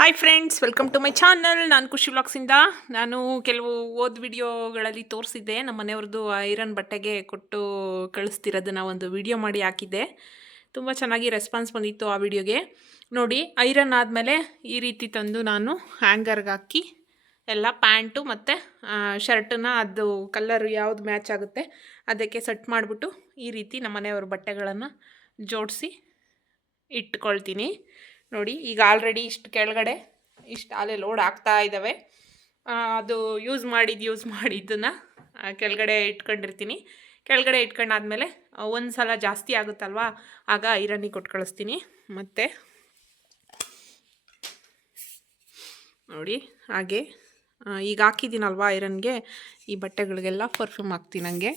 Hi friends, welcome to my channel. ನಾನು ಖುಷಿ ವ್ಲಾಗ್ಸಿಂದ. ನಾನು ಕೆಲವು ವಿಡಿಯೋಗಳಲ್ಲಿ ತೋರಿಸಿದ್ದೆ ನಮ್ಮ ಮನೆಯವ್ರದ್ದು ಐರನ್ ಬಟ್ಟೆಗೆ ಕೊಟ್ಟು ಕಳಿಸ್ತಿರೋದನ್ನ ಒಂದು ವಿಡಿಯೋ ಮಾಡಿ ಹಾಕಿದ್ದೆ. ತುಂಬ ಚೆನ್ನಾಗಿ ರೆಸ್ಪಾನ್ಸ್ ಬಂದಿತ್ತು ಆ ವಿಡಿಯೋಗೆ. ನೋಡಿ, ಐರನ್ ಆದಮೇಲೆ ಈ ರೀತಿ ತಂದು ನಾನು ಹ್ಯಾಂಗರ್ಗೆ ಹಾಕಿ ಎಲ್ಲ ಪ್ಯಾಂಟು ಮತ್ತು ಶರ್ಟನ್ನ ಅದು ಕಲರ್ ಯಾವುದು ಮ್ಯಾಚ್ ಆಗುತ್ತೆ ಅದಕ್ಕೆ ಸೆಟ್ ಮಾಡಿಬಿಟ್ಟು ಈ ರೀತಿ ನಮ್ಮ ಮನೆಯವ್ರ ಬಟ್ಟೆಗಳನ್ನು ಜೋಡಿಸಿ ಇಟ್ಕೊಳ್ತೀನಿ. ನೋಡಿ, ಈಗ ಆಲ್ರೆಡಿ ಇಷ್ಟು ಕೆಳಗಡೆ ಇಷ್ಟು ಅಲ್ಲೇ ಲೋಡ್ ಆಗ್ತಾ ಇದ್ದಾವೆ. ಅದು ಯೂಸ್ ಮಾಡಿದ್ದನ್ನು ಕೆಳಗಡೆ ಇಟ್ಕೊಂಡಿರ್ತೀನಿ. ಕೆಳಗಡೆ ಇಟ್ಕೊಂಡಾದ್ಮೇಲೆ ಒಂದು ಸಲ ಜಾಸ್ತಿ ಆಗುತ್ತಲ್ವ, ಆಗ ಐರನ್ನಿಗೆ ಕೊಟ್ಟು ಕಳಿಸ್ತೀನಿ. ಮತ್ತು ನೋಡಿ, ಹಾಗೆ ಈಗ ಹಾಕಿದ್ದೀನಲ್ವ ಐರನ್ಗೆ, ಈ ಬಟ್ಟೆಗಳಿಗೆಲ್ಲ ಪರ್ಫ್ಯೂಮ್ ಹಾಕ್ತೀನಿ. ನನಗೆ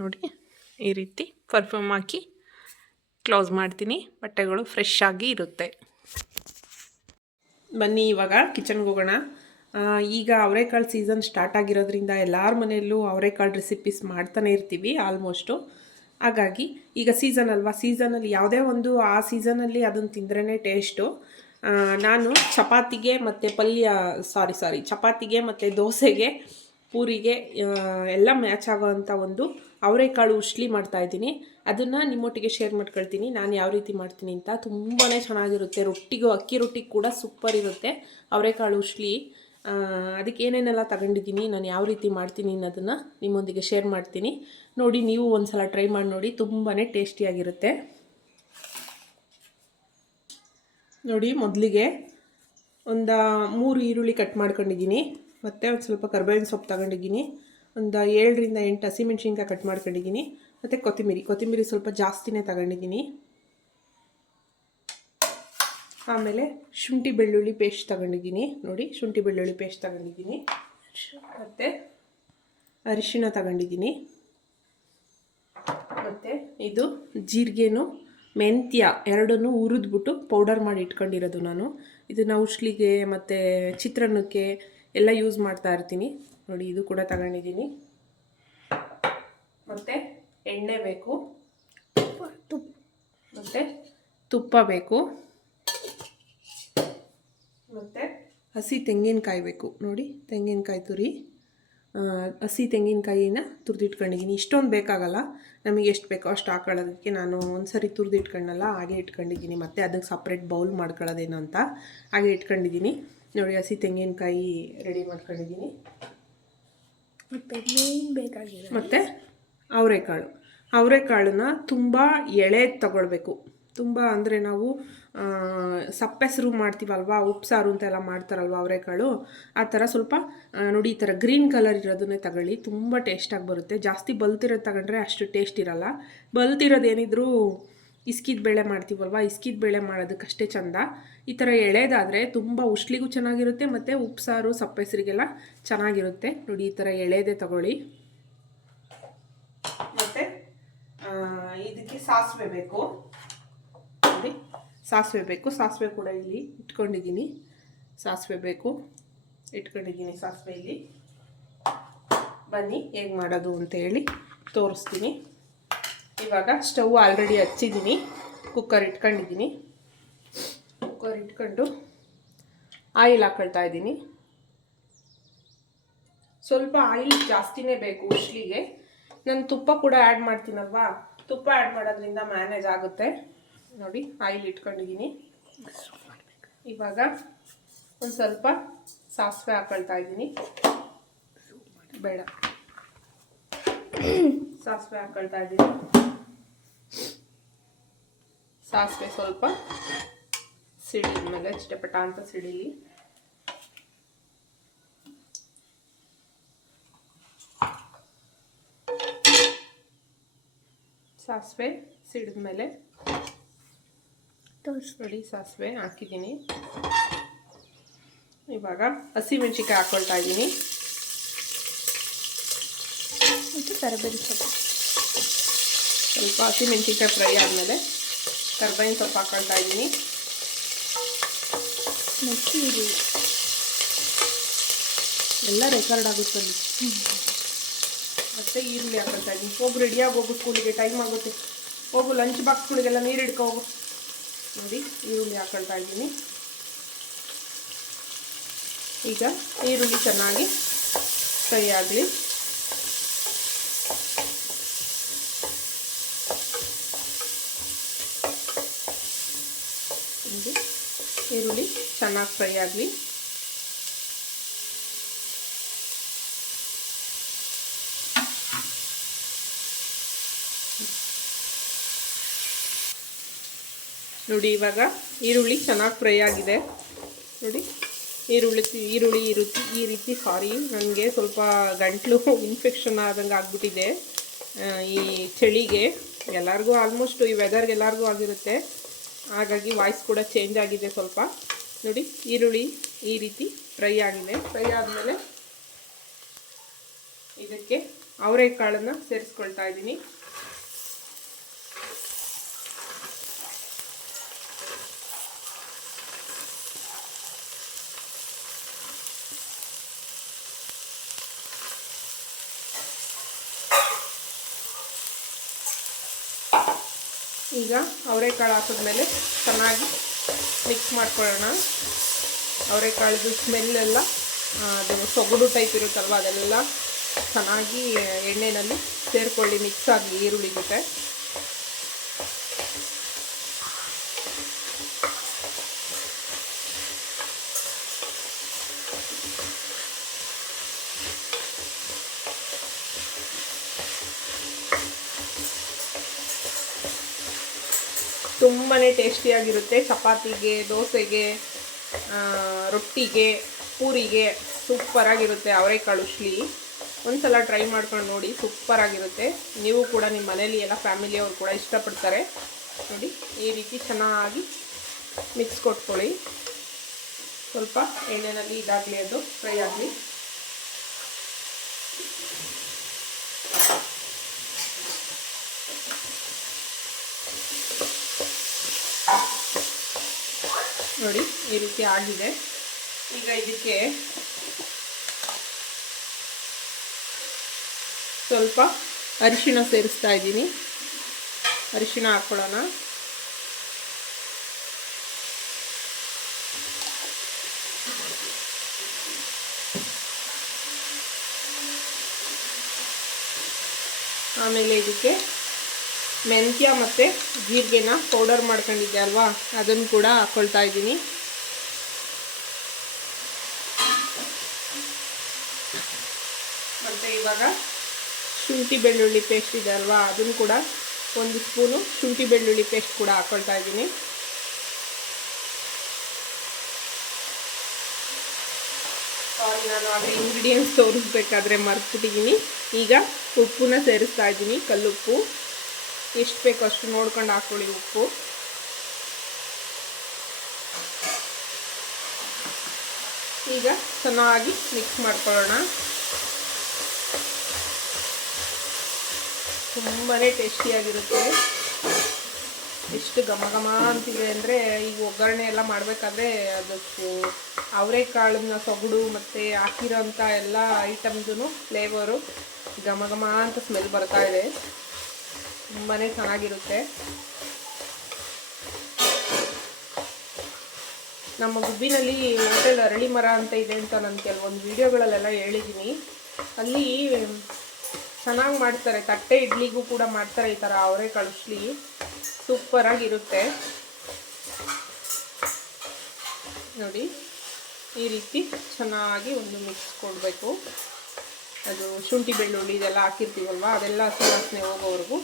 ನೋಡಿ, ಈ ರೀತಿ ಪರ್ಫ್ಯೂಮ್ ಹಾಕಿ ಕ್ಲೋಸ್ ಮಾಡ್ತೀನಿ. ಬಟ್ಟೆಗಳು ಫ್ರೆಶ್ ಆಗಿ ಇರುತ್ತೆ. ಬನ್ನಿ ಇವಾಗ ಕಿಚನ್ಗೆ ಹೋಗೋಣ. ಈಗ ಅವರೆಕಾಳು ಸೀಸನ್ ಸ್ಟಾರ್ಟ್ ಆಗಿರೋದ್ರಿಂದ ಎಲ್ಲರ ಮನೆಯಲ್ಲೂ ಅವರೆಕಾಳು ರೆಸಿಪೀಸ್ ಮಾಡ್ತಾನೆ ಇರ್ತೀವಿ ಆಲ್ಮೋಸ್ಟು. ಹಾಗಾಗಿ ಈಗ ಸೀಸನ್ ಅಲ್ವಾ, ಸೀಸನಲ್ಲಿ ಯಾವುದೇ ಒಂದು ಆ ಸೀಸನಲ್ಲಿ ಅದನ್ನು ತಿಂದ್ರೇ ಟೇಸ್ಟು. ನಾನು ಚಪಾತಿಗೆ ಮತ್ತು ಚಪಾತಿಗೆ ಮತ್ತು ದೋಸೆಗೆ, ಪೂರಿಗೆ ಎಲ್ಲ ಮ್ಯಾಚ್ ಆಗೋವಂಥ ಒಂದು ಅವರೆಕಾಳು ಉಸ್ಲಿ ಮಾಡ್ತಾಯಿದ್ದೀನಿ. ಅದನ್ನು ನಿಮ್ಮೊಟ್ಟಿಗೆ ಶೇರ್ ಮಾಡ್ಕೊಳ್ತೀನಿ ನಾನು ಯಾವ ರೀತಿ ಮಾಡ್ತೀನಿ ಅಂತ. ತುಂಬಾ ಚೆನ್ನಾಗಿರುತ್ತೆ. ರೊಟ್ಟಿಗೂ, ಅಕ್ಕಿ ರೊಟ್ಟಿಗೆ ಕೂಡ ಸೂಪರ್ ಇರುತ್ತೆ ಅವರೆಕಾಳು ಉಸ್ಲಿ. ಅದಕ್ಕೆ ಏನೇನೆಲ್ಲ ತಗೊಂಡಿದ್ದೀನಿ, ನಾನು ಯಾವ ರೀತಿ ಮಾಡ್ತೀನಿ ಅನ್ನೋದನ್ನು ನಿಮ್ಮೊಂದಿಗೆ ಶೇರ್ ಮಾಡ್ತೀನಿ. ನೋಡಿ, ನೀವು ಒಂದು ಸಲ ಟ್ರೈ ಮಾಡಿ ನೋಡಿ, ತುಂಬಾ ಟೇಸ್ಟಿಯಾಗಿರುತ್ತೆ. ನೋಡಿ, ಮೊದಲಿಗೆ ಒಂದು 3 ಈರುಳ್ಳಿ ಕಟ್ ಮಾಡ್ಕೊಂಡಿದ್ದೀನಿ. ಮತ್ತು ಒಂದು ಸ್ವಲ್ಪ ಕರ್ಬೇವಿನ ಸೊಪ್ಪು ತಗೊಂಡಿದ್ದೀನಿ. ಒಂದು 7 ರಿಂದ 8 ಹಸಿಮೆಣ್ಸಿನ್ಕಾಯಿ ಕಟ್ ಮಾಡ್ಕೊಂಡಿದ್ದೀನಿ. ಮತ್ತು ಕೊತ್ತಂಬರಿ ಸ್ವಲ್ಪ ಜಾಸ್ತಿನೇ ತಗೊಂಡಿದ್ದೀನಿ. ಆಮೇಲೆ ಶುಂಠಿ ಬೆಳ್ಳುಳ್ಳಿ ಪೇಸ್ಟ್ ತಗೊಂಡಿದ್ದೀನಿ. ನೋಡಿ, ಶುಂಠಿ ಬೆಳ್ಳುಳ್ಳಿ ಪೇಸ್ಟ್ ತಗೊಂಡಿದ್ದೀನಿ. ಮತ್ತು ಅರಿಶಿಣ ತಗೊಂಡಿದ್ದೀನಿ. ಮತ್ತು ಇದು ಜೀರಿಗೆನೂ ಮೆಂತ್ಯ ಎರಡನ್ನೂ ಹುರಿದ್ಬಿಟ್ಟು ಪೌಡರ್ ಮಾಡಿ ಇಟ್ಕೊಂಡಿರೋದು ನಾನು. ಇದನ್ನು ಉಸ್ಲಿಗೆ ಮತ್ತು ಚಿತ್ರಾನ್ನಕ್ಕೆ ಎಲ್ಲ ಯೂಸ್ ಮಾಡ್ತಾ ಇರ್ತೀನಿ. ನೋಡಿ, ಇದು ಕೂಡ ತಗೊಂಡಿದ್ದೀನಿ. ಮತ್ತು ಎಣ್ಣೆ ಬೇಕು, ಮತ್ತು ತುಪ್ಪ ಬೇಕು, ಮತ್ತು ಹಸಿ ತೆಂಗಿನಕಾಯಿ ಬೇಕು. ನೋಡಿ, ತೆಂಗಿನಕಾಯಿ ತುರಿ, ಹಸಿ ತೆಂಗಿನಕಾಯಿನ ತುರಿದಿಟ್ಕೊಂಡಿದ್ದೀನಿ. ಇಷ್ಟೊಂದು ಬೇಕಾಗಲ್ಲ, ನಮಗೆ ಎಷ್ಟು ಬೇಕೋ ಅಷ್ಟು ಹಾಕೊಳ್ಳೋದಕ್ಕೆ ನಾನು ಒಂದು ಸರಿ ತುರಿದಿಟ್ಕೊಂಡಲ್ಲ, ಹಾಗೆ ಇಟ್ಕೊಂಡಿದ್ದೀನಿ. ಮತ್ತು ಅದಕ್ಕೆ ಸಪ್ರೇಟ್ ಬೌಲ್ ಮಾಡ್ಕೊಳ್ಳೋದೇನು ಅಂತ ಹಾಗೆ ಇಟ್ಕೊಂಡಿದ್ದೀನಿ. ನೋಡಿ, ಹಸಿ ತೆಂಗಿನಕಾಯಿ ರೆಡಿ ಮಾಡ್ಕೊಂಡಿದ್ದೀನಿ. ಮತ್ತು ಅವರೆಕಾಳನ್ನ ತುಂಬ ಎಳೆದು ತಗೊಳ್ಬೇಕು. ತುಂಬ ಅಂದರೆ ನಾವು ಸಪ್ಪೆಸರು ಮಾಡ್ತೀವಲ್ವ, ಉಪ್ಸಾರು ಅಂತೆಲ್ಲ ಮಾಡ್ತಾರಲ್ವ ಅವರೆಕಾಳು, ಆ ಥರ ಸ್ವಲ್ಪ ನೋಡಿ, ಈ ಥರ ಗ್ರೀನ್ ಕಲರ್ ಇರೋದನ್ನೇ ತಗೊಳ್ಳಿ. ತುಂಬ ಟೇಸ್ಟಾಗಿ ಬರುತ್ತೆ. ಜಾಸ್ತಿ ಬಲ್ತಿರೋದು ತಗೊಂಡ್ರೆ ಅಷ್ಟು ಟೇಸ್ಟ್ ಇರಲ್ಲ. ಬಲ್ತಿರೋದು ಏನಿದ್ರು ಇಸ್ಕಿದ ಬೇಳೆ ಮಾಡ್ತೀವಲ್ವ, ಇಸ್ಕಿದ ಬೇಳೆ ಮಾಡೋದಕ್ಕಷ್ಟೇ ಚೆಂದ. ಈ ಥರ ಎಳೆದಾದರೆ ತುಂಬ ಉಸ್ಲಿಗೂ ಚೆನ್ನಾಗಿರುತ್ತೆ, ಮತ್ತು ಉಪ್ಸಾರು ಸಪ್ಪೆಸರಿಗೆಲ್ಲ ಚೆನ್ನಾಗಿರುತ್ತೆ. ನೋಡಿ, ಈ ಥರ ಎಳೆದೇ ತಗೊಳ್ಳಿ. ಮತ್ತು ಇದಕ್ಕೆ ಸಾಸಿವೆ ಬೇಕು. ನೋಡಿ, ಸಾಸಿವೆ ಕೂಡ ಇಲ್ಲಿ ಇಟ್ಕೊಂಡಿದ್ದೀನಿ. ಸಾಸಿವೆ ಇಲ್ಲಿ. ಬನ್ನಿ ಹೇಗೆ ಮಾಡೋದು ಅಂತ ಹೇಳಿ ತೋರಿಸ್ತೀನಿ. ಇವಾಗ ಸ್ಟವ್ ಆಲ್ರೆಡಿ ಹಚ್ಚಿದ್ದೀನಿ. ಕುಕ್ಕರ್ ಇಟ್ಕೊಂಡಿದ್ದೀನಿ. ಕುಕ್ಕರ್ ಇಟ್ಕೊಂಡು ಆಯಿಲ್ ಹಾಕ್ಕೊಳ್ತಾ ಇದ್ದೀನಿ. ಸ್ವಲ್ಪ ಆಯಿಲ್ ಜಾಸ್ತಿನೇ ಬೇಕು ಉಸ್ಲಿಗೆ. ನಾನು ತುಪ್ಪ ಕೂಡ ಆ್ಯಡ್ ಮಾಡ್ತೀನಲ್ವಾ, ತುಪ್ಪ ಆ್ಯಡ್ ಮಾಡೋದ್ರಿಂದ ಮ್ಯಾನೇಜ್ ಆಗುತ್ತೆ. ನೋಡಿ, ಆಯಿಲ್ ಇಟ್ಕೊಂಡಿದ್ದೀನಿ. ಇವಾಗ ಒಂದು ಸ್ವಲ್ಪ ಸಾಸಿವೆ ಹಾಕ್ಕೊಳ್ತಾ ಇದ್ದೀನಿ. ಬೇಡ, ಸಾಸಿವೆ ಹಾಕ್ಕೊಳ್ತಾ ಇದ್ದೀನಿ. ಸಾಸಿವೆ ಸ್ವಲ್ಪ ಸಿಡಿದ ಮೇಲೆ ಚಿಟಪಟ ಅಂತ ಸಿಡಿಲಿ. ಸಾಸಿವೆ ಸಿಡಿದ ಮೇಲೆ ನೋಡಿ, ಸಾಸಿವೆ ಹಾಕಿದ್ದೀನಿ. ಇವಾಗ ಹಸಿಮೆಣ್ಸಿನ್ಕಾಯಿ ಹಾಕ್ಕೊಳ್ತಾ ಇದ್ದೀನಿ. ಮತ್ತು ಕರಿಬೇವಿನ ಸೊಪ್ಪು ಸ್ವಲ್ಪ ಹಸಿಮೆಣ್ಸಿನ್ಕಾಯಿ ಫ್ರೈ ಆದಮೇಲೆ ಕರ್ಬೇವಿನ ಸೊಪ್ಪು ಹಾಕ್ಕೊಳ್ತಾ ಇದ್ದೀನಿ. ಎಲ್ಲ ರೆಕಾರ್ಡ್ ಆಗುತ್ತಲ್ಲಿ. ಮತ್ತು ಈರುಳ್ಳಿ ಹಾಕೊಳ್ತಾ ಇದ್ದೀನಿ. ಹೋಗು ರೆಡಿಯಾಗಿ ಹೋಗು, ಸ್ಕೂಲಿಗೆ ಟೈಮ್ ಆಗುತ್ತೆ. ಹೋಗು ಲಂಚ್ ಬಾಕ್ಸ್ಗಳಿಗೆಲ್ಲ ನೀರು ಹಿಡ್ಕೊ ಹೋಗು. ನೋಡಿ ಈರುಳ್ಳಿ ಹಾಕೊಳ್ತಾ ಇದ್ದೀನಿ. ಈಗ ಈರುಳ್ಳಿ ಚೆನ್ನಾಗಿ ಫ್ರೈ ಆಗಲಿ. ಈರುಳ್ಳಿ ಚೆನ್ನಾಗಿ ಫ್ರೈ ಆಗಲಿ. ನೋಡಿ ಇವಾಗ ಈರುಳ್ಳಿ ಚೆನ್ನಾಗಿ ಫ್ರೈ ಆಗಿದೆ. ನೋಡಿ ಈರುಳ್ಳಿ ಈ ರೀತಿ ಸಾರಿ, ನನಗೆ ಸ್ವಲ್ಪ ಗಂಟ್ಲು ಇನ್ಫೆಕ್ಷನ್ ಆದಂಗೆ ಆಗಿಬಿಟ್ಟಿದೆ ಈ ಚಳಿಗೆ. ಎಲ್ಲರಿಗೂ ಆಲ್ಮೋಸ್ಟ್ ಈ ವೆದರ್ಗೆ ಎಲ್ಲರಿಗೂ ಆಗಿರುತ್ತೆ, ಹಾಗಾಗಿ ವಾಯ್ಸ್ ಕೂಡ ಚೇಂಜ್ ಆಗಿದೆ ಸ್ವಲ್ಪ. ನೋಡಿ ಈರುಳ್ಳಿ ಈ ರೀತಿ ಫ್ರೈ ಆಗಿದೆ. ಫ್ರೈ ಆದಮೇಲೆ ಇದಕ್ಕೆ ಅವರೆಕಾಳನ್ನು ಸೇರಿಸ್ಕೊಳ್ತಾ ಇದ್ದೀನಿ. ಈಗ ಅವರೆಕಾಳು ಹಾಕಿದ್ಮೇಲೆ ಚೆನ್ನಾಗಿ ಮಿಕ್ಸ್ ಮಾಡ್ಕೊಳ್ಳೋಣ. ಅವರೆಕಾಳದು ಸ್ಮೆಲ್ಲೆಲ್ಲ ಅದು ಸೊಗಡು ಟೈಪ್ ಇರುತ್ತಲ್ವ, ಅದೆಲ್ಲ ಚೆನ್ನಾಗಿ ಎಣ್ಣೆಯಲ್ಲಿ ಸೇರಿಕೊಳ್ಳಿ, ಮಿಕ್ಸ್ ಆಗಲಿ ಈರುಳ್ಳಿ ಜೊತೆ. ತುಂಬಾ ಟೇಸ್ಟಿಯಾಗಿರುತ್ತೆ. ಚಪಾತಿಗೆ, ದೋಸೆಗೆ, ರೊಟ್ಟಿಗೆ, ಪೂರಿಗೆ ಸೂಪರಾಗಿರುತ್ತೆ ಅವರೆಕಾಳು ಉಸ್ಲಿ. ಒಂದು ಸಲ ಟ್ರೈ ಮಾಡ್ಕೊಂಡು ನೋಡಿ, ಸೂಪರಾಗಿರುತ್ತೆ. ನೀವು ಕೂಡ ನಿಮ್ಮ ಮನೇಲಿ ಎಲ್ಲ ಫ್ಯಾಮಿಲಿಯವರು ಕೂಡ ಇಷ್ಟಪಡ್ತಾರೆ. ನೋಡಿ ಈ ರೀತಿ ಚೆನ್ನಾಗಿ ಮಿಕ್ಸ್ ಕೊಟ್ಕೊಳ್ಳಿ. ಸ್ವಲ್ಪ ಎಣ್ಣೆಯಲ್ಲಿ ಇದಾಗಲಿ, ಅದು ಫ್ರೈ ಆಗಲಿ. ನೋಡಿ ಈ ರೀತಿ ಆಗಿದೆ. ಈಗ ಇದಕ್ಕೆ ಸ್ವಲ್ಪ ಅರಿಶಿಣ ಸೇರಿಸ್ತಾ ಇದ್ದೀನಿ. ಅರಿಶಿಣ ಹಾಕ್ಕೊಳ್ಳೋಣ. ಆಮೇಲೆ ಇದಕ್ಕೆ ಮೆಂತ್ಯ ಮತ್ತು ಜೀರಿಗೆನ ಪೌಡರ್ ಮಾಡ್ಕೊಂಡಿದ್ದೆ ಅಲ್ವಾ, ಅದನ್ನು ಕೂಡ ಹಾಕ್ಕೊಳ್ತಾ ಇದ್ದೀನಿ. ಮತ್ತು ಇವಾಗ ಶುಂಠಿ ಬೆಳ್ಳುಳ್ಳಿ ಪೇಸ್ಟ್ ಇದೆ ಅಲ್ವಾ, ಅದನ್ನು ಕೂಡ 1 ಸ್ಪೂನು ಶುಂಠಿ ಬೆಳ್ಳುಳ್ಳಿ ಪೇಸ್ಟ್ ಕೂಡ ಹಾಕ್ಕೊಳ್ತಾ ಇದ್ದೀನಿ. ಸಾರಿ, ನಾನು ಆಗ ಇಂಗ್ರೀಡಿಯೆಂಟ್ಸ್ ತೋರಿಸ್ಬೇಕಾದ್ರೆ ಮರ್ತ್ಬಿಟ್ಟಿದ್ದೀನಿ. ಈಗ ಉಪ್ಪನ್ನ ಸೇರಿಸ್ತಾ ಇದ್ದೀನಿ, ಕಲ್ಲುಪ್ಪು. ಎಷ್ಟು ಬೇಕೋ ಅಷ್ಟು ನೋಡ್ಕೊಂಡು ಹಾಕ್ಕೊಳ್ಳಿ ಉಪ್ಪು. ಈಗ ಚೆನ್ನಾಗಿ ಮಿಕ್ಸ್ ಮಾಡ್ಕೊಳ್ಳೋಣ. ತುಂಬಾ ಟೇಸ್ಟಿಯಾಗಿರುತ್ತೆ. ಎಷ್ಟು ಘಮ ಘಮ ಅಂತಿದೆ ಅಂದರೆ, ಈಗ ಒಗ್ಗರಣೆ ಎಲ್ಲ ಮಾಡಬೇಕಾದ್ರೆ ಅದಕ್ಕೆ ಅವರೆಕಾಳನ್ನ ಸೊಗಡು ಮತ್ತು ಹಾಕಿರೋಂಥ ಎಲ್ಲ ಐಟಮ್ದು ಫ್ಲೇವರು ಘಮ ಘಮ ಅಂತ ಸ್ಮೆಲ್ ಬರ್ತಾ ಇದೆ. ತುಂಬಾ ಚೆನ್ನಾಗಿರುತ್ತೆ. ನಮ್ಮ ಗುಬ್ಬಿನಲ್ಲಿ ಹೋಟೆಲ್ ಅರಳಿ ಮರ ಅಂತ ಇದೆ ಅಂತ ನಾನು ಕೆಲವೊಂದು ವಿಡಿಯೋಗಳಲ್ಲೆಲ್ಲ ಹೇಳಿದ್ದೀನಿ. ಅಲ್ಲಿ ಚೆನ್ನಾಗಿ ಮಾಡ್ತಾರೆ, ತಟ್ಟೆ ಇಡ್ಲಿಗೂ ಕೂಡ ಮಾಡ್ತಾರೆ ಈ ಥರ ಅವರೆಕಾಳು ಉಸ್ಲಿ. ಸೂಪರಾಗಿರುತ್ತೆ. ನೋಡಿ ಈ ರೀತಿ ಚೆನ್ನಾಗಿ ಒಂದು ಮಿಕ್ಸ್ ಕೊಡಬೇಕು. ಅದು ಶುಂಠಿ ಬೆಳ್ಳುಳ್ಳಿ ಇದೆಲ್ಲ ಹಾಕಿರ್ತೀವಲ್ವ, ಅದೆಲ್ಲ ಸುವಾಸನೆ ಹೋಗೋವರೆಗೂ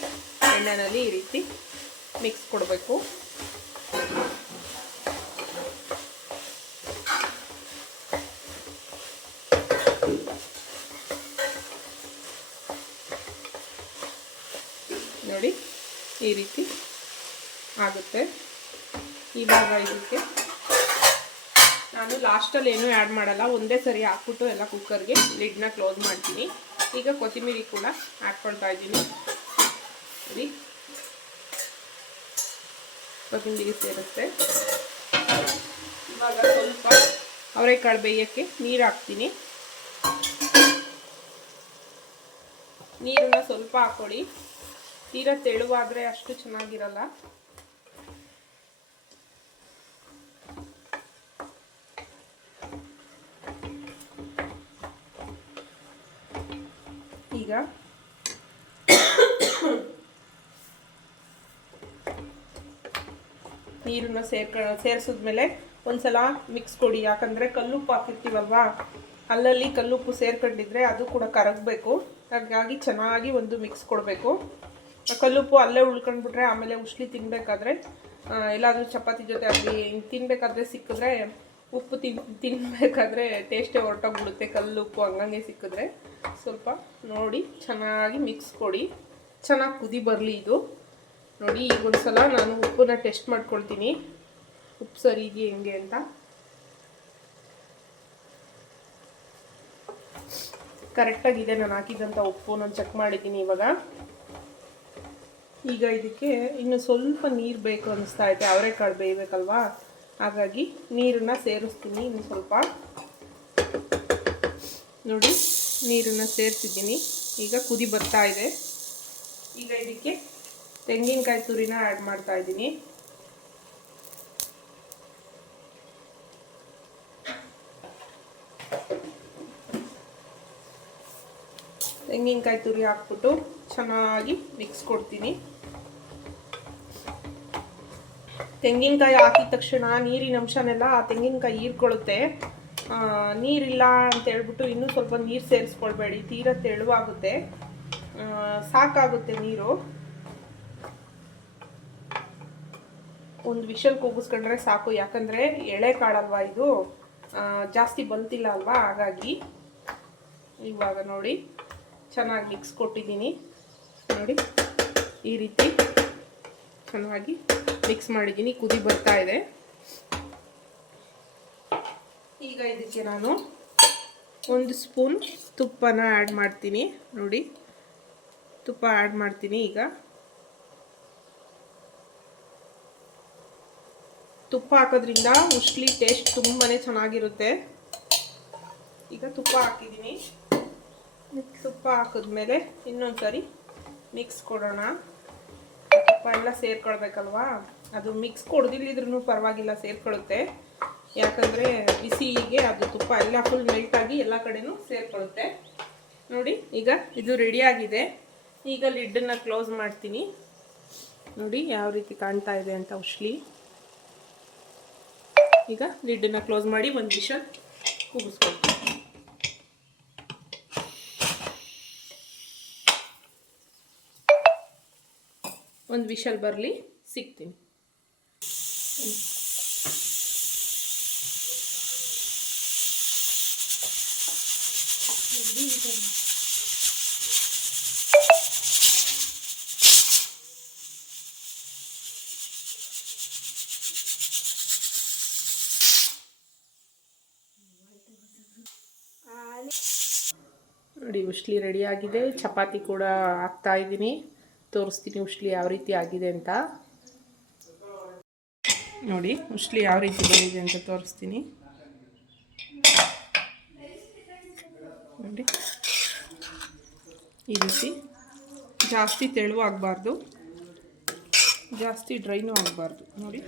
ಎಣ್ಣೆಯಲ್ಲಿ ಈ ರೀತಿ ಮಿಕ್ಸ್ ಕೊಡಬೇಕು. ನೋಡಿ ಈ ರೀತಿ ಆಗುತ್ತೆ. ಇವಾಗ ಇದಕ್ಕೆ ನಾನು ಲಾಸ್ಟಲ್ಲಿ ಏನೂ ಆ್ಯಡ್ ಮಾಡಲ್ಲ, ಒಂದೇ ಸರಿ ಹಾಕ್ಬಿಟ್ಟು ಎಲ್ಲ ಕುಕ್ಕರ್ಗೆ ಲಿಡ್ನ ಕ್ಲೋಸ್ ಮಾಡ್ತೀನಿ. ಈಗ ಕೊತ್ತಂಬರಿ ಕೂಡ ಹಾಕ್ಕೊಳ್ತಾ ಇದ್ದೀನಿ. ಸರಿ, ಕೊತ್ತಂಬರಿ ಸೇರುತ್ತೆ. ಇವಾಗ ಸ್ವಲ್ಪ ಅವರೆಕಾಳು ಬೇಯೋಕ್ಕೆ ನೀರು ಹಾಕ್ತೀನಿ. ನೀರನ್ನು ಸ್ವಲ್ಪ ಹಾಕ್ಕೊಳ್ಳಿ. ತೀರಾ ತೆಳುವಾದರೆ ಅಷ್ಟು ಚೆನ್ನಾಗಿರಲ್ಲ. ಈಗ ನೀರನ್ನು ಸೇರಿಸಿದ್ಮೇಲೆ ಒಂದ್ಸಲ ಮಿಕ್ಸ್ ಕೊಡಿ. ಯಾಕಂದರೆ ಕಲ್ಲುಪ್ಪು ಹಾಕಿರ್ತೀವಲ್ವಾ, ಅಲ್ಲಲ್ಲಿ ಕಲ್ಲುಪ್ಪು ಸೇರ್ಕೊಂಡಿದ್ರೆ ಅದು ಕೂಡ ಕರಗಬೇಕು. ಹಾಗಾಗಿ ಚೆನ್ನಾಗಿ ಒಂದು ಮಿಕ್ಸ್ ಕೊಡಬೇಕು. ಕಲ್ಲುಪ್ಪು ಅಲ್ಲೇ ಉಳ್ಕೊಂಡ್ಬಿಟ್ರೆ ಆಮೇಲೆ ಉಸ್ಲಿ ತಿನ್ನಬೇಕಾದ್ರೆ ಎಲ್ಲಾದರೂ ಚಪಾತಿ ಜೊತೆ ಆಗಲಿ ತಿನ್ನಬೇಕಾದ್ರೆ ಸಿಕ್ಕಿದ್ರೆ ಉಪ್ಪು ತಿನ್ನಬೇಕಾದ್ರೆ ಟೇಸ್ಟೇ ಹೊರಟೋಗ್ಬಿಡುತ್ತೆ. ಕಲ್ಲುಪ್ಪು ಹಂಗಂಗೆ ಸಿಕ್ಕಿದ್ರೆ ಸ್ವಲ್ಪ ನೋಡಿ ಚೆನ್ನಾಗಿ ಮಿಕ್ಸ್ ಕೊಡಿ. ಚೆನ್ನಾಗಿ ಕುದಿ ಬರಲಿ ಇದು. ನೋಡಿ ಈಗ ಒಂದ್ಸಲ ನಾನು ಉಪ್ಪನ್ನ ಟೆಸ್ಟ್ ಮಾಡ್ಕೊಳ್ತೀನಿ, ಉಪ್ಪು ಸರಿ ಇದೆಯಾ ಹೆಂಗೆ ಅಂತ. ಕರೆಕ್ಟಾಗಿದೆ ನಾನು ಹಾಕಿದಂಥ ಉಪ್ಪು. ನಾನು ಚೆಕ್ ಮಾಡಿದ್ದೀನಿ ಇವಾಗ. ಈಗ ಇದಕ್ಕೆ ಇನ್ನು ಸ್ವಲ್ಪ ನೀರು ಬೇಕು ಅನಿಸ್ತಾ ಐತೆ, ಅವರೆಕಾಳು ಬೇಯಬೇಕಲ್ವಾ, ಹಾಗಾಗಿ ನೀರನ್ನು ಸೇರಿಸ್ತೀನಿ ಇನ್ನು ಸ್ವಲ್ಪ. ನೋಡಿ ನೀರನ್ನು ಸೇರಿಸಿದ್ದೀನಿ. ಈಗ ಕುದಿ ಬರ್ತಾ ಇದೆ. ಈಗ ಇದಕ್ಕೆ ತೆಂಗಿನಕಾಯಿ ತುರಿನ ಆ್ಯಡ್ ಮಾಡ್ತಾ ಇದ್ದೀನಿ. ತೆಂಗಿನಕಾಯಿ ತುರಿ ಹಾಕ್ಬಿಟ್ಟು ಚೆನ್ನಾಗಿ ಮಿಕ್ಸ್ ಕೊಡ್ತೀನಿ. ತೆಂಗಿನಕಾಯಿ ಹಾಕಿದ ತಕ್ಷಣ ನೀರಿನ ಅಂಶನೆಲ್ಲ ಆ ತೆಂಗಿನಕಾಯಿ ಹೀರ್ಕೊಳ್ಳುತ್ತೆ. ನೀರಿಲ್ಲ ಅಂತ ಹೇಳ್ಬಿಟ್ಟು ಇನ್ನೂ ಸ್ವಲ್ಪ ನೀರು ಸೇರಿಸ್ಕೊಳ್ಬೇಡಿ, ತೀರಾ ತೆಳುವಾಗುತ್ತೆ. ಸಾಕಾಗುತ್ತೆ ನೀರು. ಒಂದು ವಿಷಲ್ ಕೂಗಿಸ್ಕೊಂಡ್ರೆ ಸಾಕು. ಯಾಕಂದರೆ ಎಳೆ ಕಾಳಲ್ವಾ ಇದು, ಜಾಸ್ತಿ ಬಂತಿಲ್ಲ ಅಲ್ವಾ, ಹಾಗಾಗಿ. ಇವಾಗ ನೋಡಿ ಚೆನ್ನಾಗಿ ಮಿಕ್ಸ್ ಕೊಟ್ಟಿದ್ದೀನಿ. ನೋಡಿ ಈ ರೀತಿ ಚೆನ್ನಾಗಿ ಮಿಕ್ಸ್ ಮಾಡಿದ್ದೀನಿ. ಕುದಿ ಬರ್ತಾ ಇದೆ. ಈಗ ಇದಕ್ಕೆ ನಾನು 1 ಸ್ಪೂನ್ ತುಪ್ಪನ ಆ್ಯಡ್ ಮಾಡ್ತೀನಿ. ನೋಡಿ ತುಪ್ಪ ಆ್ಯಡ್ ಮಾಡ್ತೀನಿ. ಈಗ ತುಪ್ಪ ಹಾಕೋದ್ರಿಂದ ಉಸ್ಲಿ ಟೇಸ್ಟ್ ತುಂಬಾ ಚೆನ್ನಾಗಿರುತ್ತೆ. ಈಗ ತುಪ್ಪ ಹಾಕಿದ್ದೀನಿ. ತುಪ್ಪ ಹಾಕಿದ್ಮೇಲೆ ಇನ್ನೊಂದು ಸರಿ ಮಿಕ್ಸ್ ಕೊಡೋಣ. ತುಪ್ಪ ಎಲ್ಲ ಸೇರ್ಕೊಳ್ಬೇಕಲ್ವಾ, ಅದು ಮಿಕ್ಸ್ ಕೊಡ್ದಿಲ್ಲಿದ್ರೂ ಪರವಾಗಿಲ್ಲ, ಸೇರ್ಕೊಳ್ಳುತ್ತೆ. ಯಾಕಂದರೆ ಬಿಸಿಗೆ ಅದು ತುಪ್ಪ ಎಲ್ಲ ಫುಲ್ ಮೆಲ್ಟಾಗಿ ಎಲ್ಲ ಕಡೆನೂ ಸೇರ್ಕೊಳ್ಳುತ್ತೆ. ನೋಡಿ ಈಗ ಇದು ರೆಡಿಯಾಗಿದೆ. ಈಗ ಲಿಡ್ಡನ್ನು ಕ್ಲೋಸ್ ಮಾಡ್ತೀನಿ. ನೋಡಿ ಯಾವ ರೀತಿ ಕಾಣ್ತಾ ಇದೆ ಅಂತ ಉಸ್ಲಿ. ಈಗ ಲಿಡ್ಡನ್ನು ಕ್ಲೋಸ್ ಮಾಡಿ ಒಂದು ವಿಷಲ್ ಕೂಗಿಸ್ಕೊಳ್ತೀನಿ. ಒಂದು ವಿಷಲ್ ಬರಲಿ, ಸಿಗ್ತೀನಿ. ನೋಡಿ ಉಸ್ಲಿ ರೆಡಿಯಾಗಿದೆ. ಚಪಾತಿ ಕೂಡ ಹಾಕ್ತಾ ಇದ್ದೀನಿ. ತೋರಿಸ್ತೀನಿ ಉಸ್ಲಿ ಯಾವ ರೀತಿ ಆಗಿದೆ ಅಂತ. ನೋಡಿ ಉಸ್ಲಿ ಯಾವ ರೀತಿ ಬಂದಿದೆ ಅಂತ ತೋರಿಸ್ತೀನಿ. ನೋಡಿ ಈ ರೀತಿ ಜಾಸ್ತಿ ತೆಳುವಾಗಬಾರ್ದು, ಜಾಸ್ತಿ ಡ್ರೈನೂ ಆಗಬಾರ್ದು. ನೋಡಿ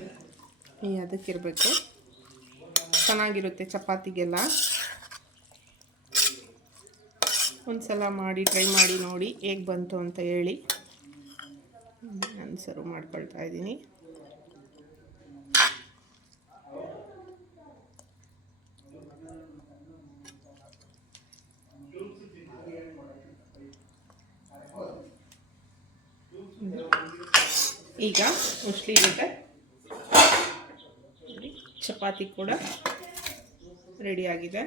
ಅದಕ್ಕಿರಬೇಕು, ಚೆನ್ನಾಗಿರುತ್ತೆ ಚಪಾತಿಗೆಲ್ಲ. ಒಂದು ಸಲ ಮಾಡಿ ಟ್ರೈ ಮಾಡಿ ನೋಡಿ ಹೇಗೆ ಬಂತು ಅಂತ ಹೇಳಿ. ನಾನು ಸರ್ವ್ ಮಾಡ್ಕೊಳ್ತಾ ಇದ್ದೀನಿ. ಈಗ ಉಸ್ಲಿ ಜೊತೆ ಚಪಾತಿ ಕೂಡ ರೆಡಿಯಾಗಿದೆ.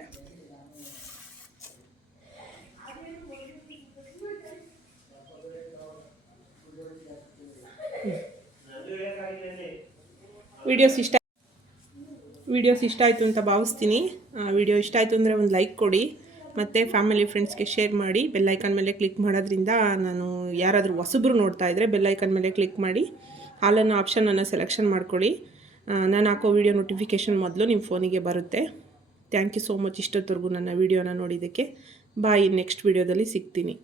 ವಿಡಿಯೋಸ್ ಇಷ್ಟ ಆಯಿತು ಅಂತ ಭಾವಿಸ್ತೀನಿ. ವಿಡಿಯೋ ಇಷ್ಟ ಆಯಿತು ಅಂದರೆ ಒಂದು ಲೈಕ್ ಕೊಡಿ, ಮತ್ತು ಫ್ಯಾಮಿಲಿ ಫ್ರೆಂಡ್ಸ್ಗೆ ಶೇರ್ ಮಾಡಿ. ಬೆಲ್ಲೈಕನ್ ಮೇಲೆ ಕ್ಲಿಕ್ ಮಾಡೋದ್ರಿಂದ ನಾನು ಯಾರಾದರೂ ಹೊಸಬ್ರು ನೋಡ್ತಾ ಇದ್ದರೆ ಬೆಲ್ಲೈಕನ್ ಮೇಲೆ ಕ್ಲಿಕ್ ಮಾಡಿ ಹಾಲನ್ನು ಆಪ್ಷನನ್ನು ಸೆಲೆಕ್ಷನ್ ಮಾಡ್ಕೊಳ್ಳಿ. ನಾನು ಹಾಕೋ ವಿಡಿಯೋ ನೋಟಿಫಿಕೇಷನ್ ಮೊದಲು ನಿಮ್ಮ ಫೋನಿಗೆ ಬರುತ್ತೆ. ಥ್ಯಾಂಕ್ ಯು ಸೋ ಮಚ್ ಇಷ್ಟೊತ್ತವರೆಗೂ ನನ್ನ ವಿಡಿಯೋನ ನೋಡಿದ್ದಕ್ಕೆ. ಬಾಯ್. ನೆಕ್ಸ್ಟ್ ವಿಡಿಯೋದಲ್ಲಿ ಸಿಗ್ತೀನಿ.